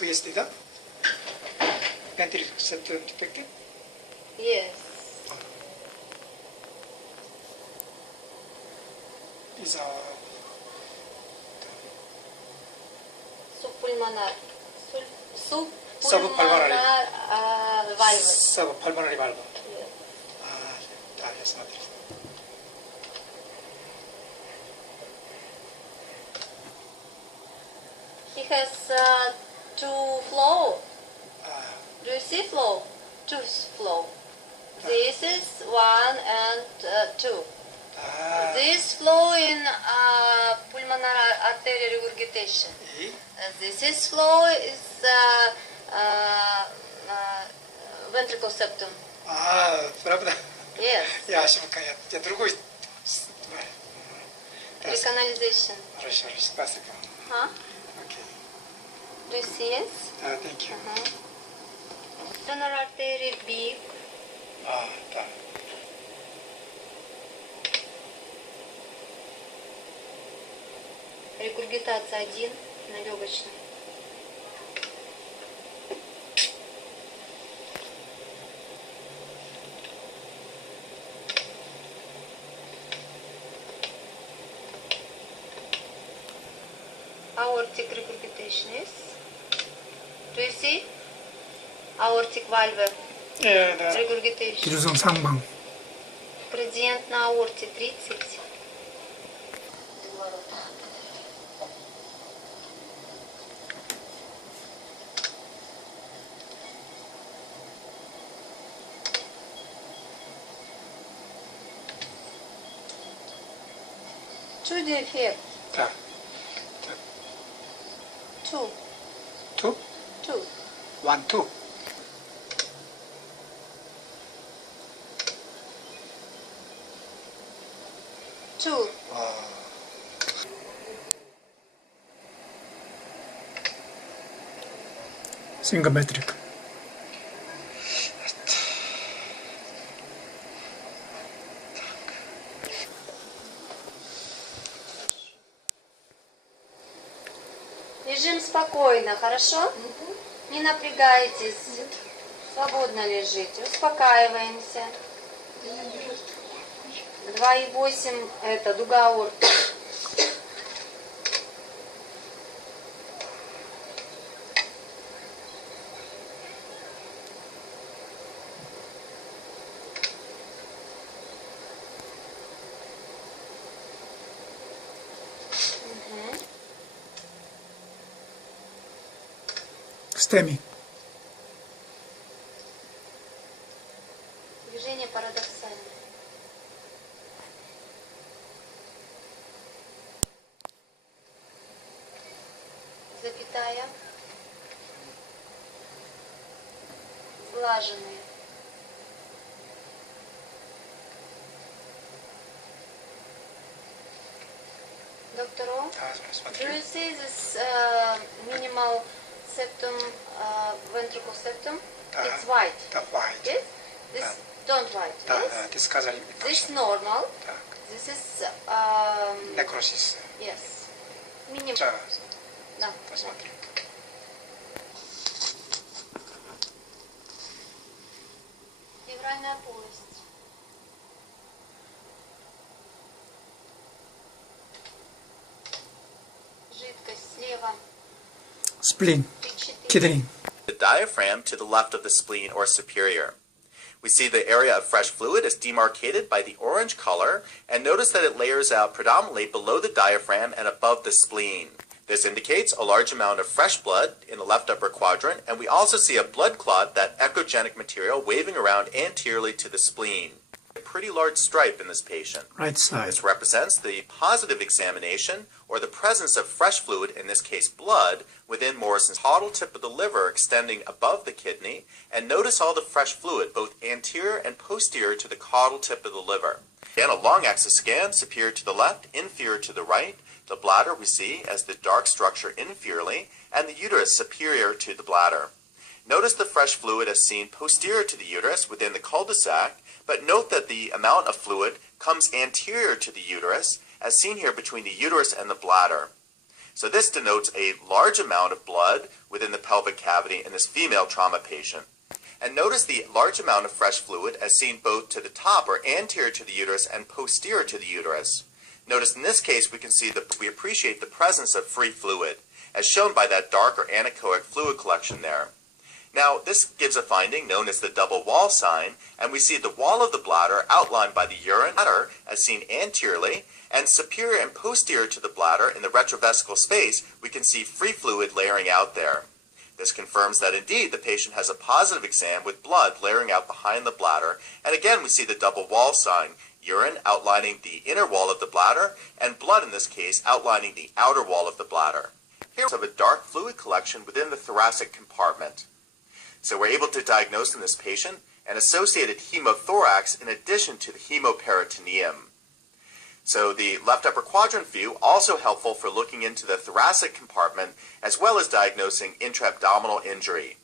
VSD 다? ventricular septum defective? Yes. These are Subpulmonar. Subpulmonary. Valve. Subpulmonary valve. Yes. я смотрю. He has two flow. Do you see flow? Two flow. This is 1 and 2. This flow in pulmonary artery regurgitation. This is flow is ventricle septum. Правда? Yes. Яшенька, я другой. Recanalization. Хорошо, спасибо. Huh? Okay. Do you see it? Thank you. Pulmonary artery big. Да. Регургитация 1 на легочном. Aortic regurgitation is. Do you see? Aortic valve. Да. Regurgitation. 기루성 상방. Градиент на аорте 30. Two defect. Да. Two. Two? Two. 1, 2. Two. 싱가메트릭. Лежим спокойно, хорошо? Не напрягайтесь. Свободно лежите. Успокаиваемся. 2,8 это дуга аорты. 스테미. Движение парадоксальное. Запятая. Сглаженные. Доктор О, do смотрю. you see this minimal septum, ventricle septum? Да. It's white. Да, white. Yes? This don't white. Да, Yes? ты сказали. This normal. Так. This is Некрозис. yes. Minimal. 자, Да. посмотрим. Плевральная полость. Жидкость слева. 스플린. 3-4. 키드니. The diaphragm to the left of the spleen or superior. We see the area of fresh fluid is demarcated by the orange color, and notice that it layers out predominantly below the diaphragm and above the spleen. This indicates a large amount of fresh blood in the left upper quadrant, and we also see a blood clot, that echogenic material, waving around anteriorly to the spleen. A pretty large stripe in this patient. Right side. This represents the positive examination, or the presence of fresh fluid, in this case blood, within Morrison's caudal tip of the liver extending above the kidney, and notice all the fresh fluid, both anterior and posterior to the caudal tip of the liver. Again, a long axis scan, superior to the left, inferior to the right. The bladder we see as the dark structure inferiorly, and the uterus superior to the bladder. Notice the fresh fluid as seen posterior to the uterus within the cul-de-sac, but note that the amount of fluid comes anterior to the uterus, as seen here between the uterus and the bladder. So this denotes a large amount of blood within the pelvic cavity in this female trauma patient. And notice the large amount of fresh fluid as seen both to the top or anterior to the uterus and posterior to the uterus. Notice in this case we appreciate the presence of free fluid, as shown by that dark or anechoic fluid collection there. Now, this gives a finding known as the double wall sign, and we see the wall of the bladder outlined by the urine bladder as seen anteriorly, and superior and posterior to the bladder in the retrovesical space, we can see free fluid layering out there. This confirms that indeed the patient has a positive exam with blood layering out behind the bladder, and again we see the double wall sign, urine outlining the inner wall of the bladder, and blood in this case outlining the outer wall of the bladder. Here we have a dark fluid collection within the thoracic compartment. So we're able to diagnose in this patient an associated hemothorax in addition to the hemoperitoneum. So the left upper quadrant view also helpful for looking into the thoracic compartment as well as diagnosing intra-abdominal injury.